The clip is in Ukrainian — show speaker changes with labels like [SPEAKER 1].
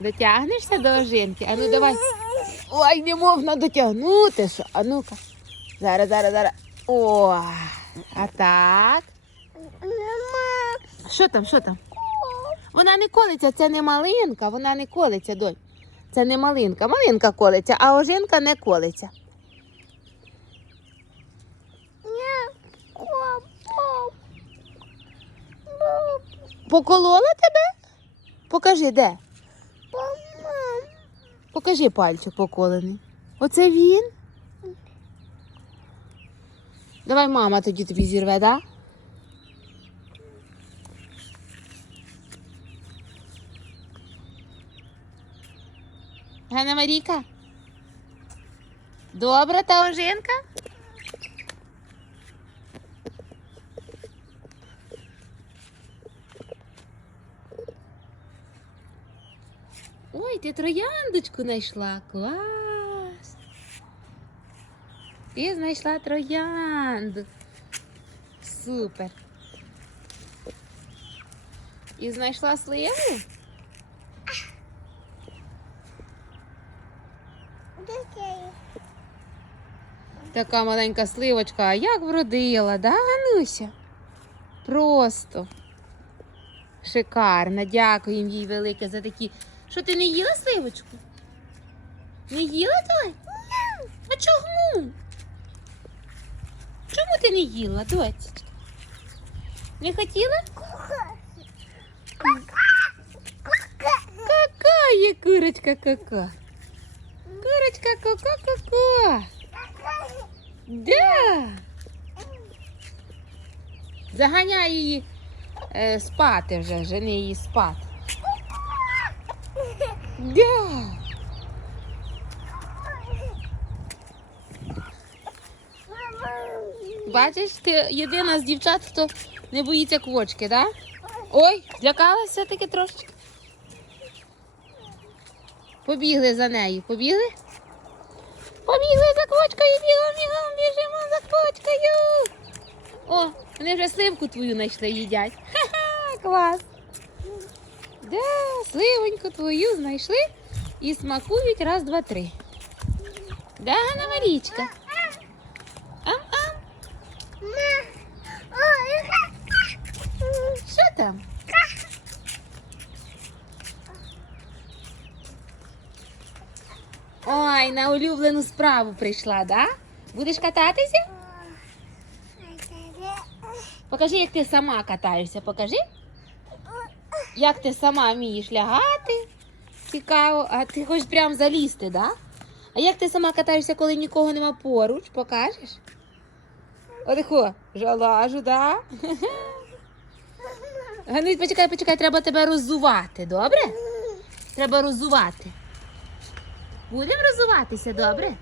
[SPEAKER 1] Дотягнешся до ожинки? А ну давай. Ой, не можна дотягнути. Що? А ну-ка. Зараз, зараз, зараз. О, а так. Що там, що там? Вона не колиться, це не малинка, вона не колиться, донь. Це не малинка. Малинка колиться, а ожинка не колиться. Поколола тебе? Покажи, де? Покажи пальчик поколений. Оце він? Давай мама тоді тобі зірве, да? Ганна Марійка? Добра та ожинка? Ой, ти трояндочку знайшла. Клас. Ти знайшла троянду. Супер. І знайшла сливу? Така маленька сливочка, а як вродила, да, Гануся? Просто шикарно. Дякуємо їй велике за такі. Що ти не їла сливочку? Не їла той? А чому? Чому ти не їла, доцечка? Не хотіла? Какая курочка кака? Курочка ка-ка-ка-ка. Да. Заганяй її е, спати вже, жени її спати. Да. Бачиш, ти єдина з дівчат, хто не боїться квочки, да? Ой, злякалася все-таки трошечки. Побігли за нею, побігли? Побігли за квочкою, бігом, бігом, біжимо за квочкою. О, вони вже сливку твою знайшли, їдять. Ха-ха, клас. Да, сливоньку твою знайшли і смакують раз, два, три. Да, Ганна Марічка? Що там? Ой, на улюблену справу прийшла, да? Будеш кататися? Покажи, як ти сама катаєшся, покажи. Як ти сама вмієш лягати? Цікаво, а ти хочеш прям залізти, да? А як ти сама катаєшся, коли нікого нема поруч, покажеш? Отако, жалажу, да? Ганусь, почекай, почекай, треба тебе роззувати, добре? Треба роззувати. Будемо роззуватися, добре?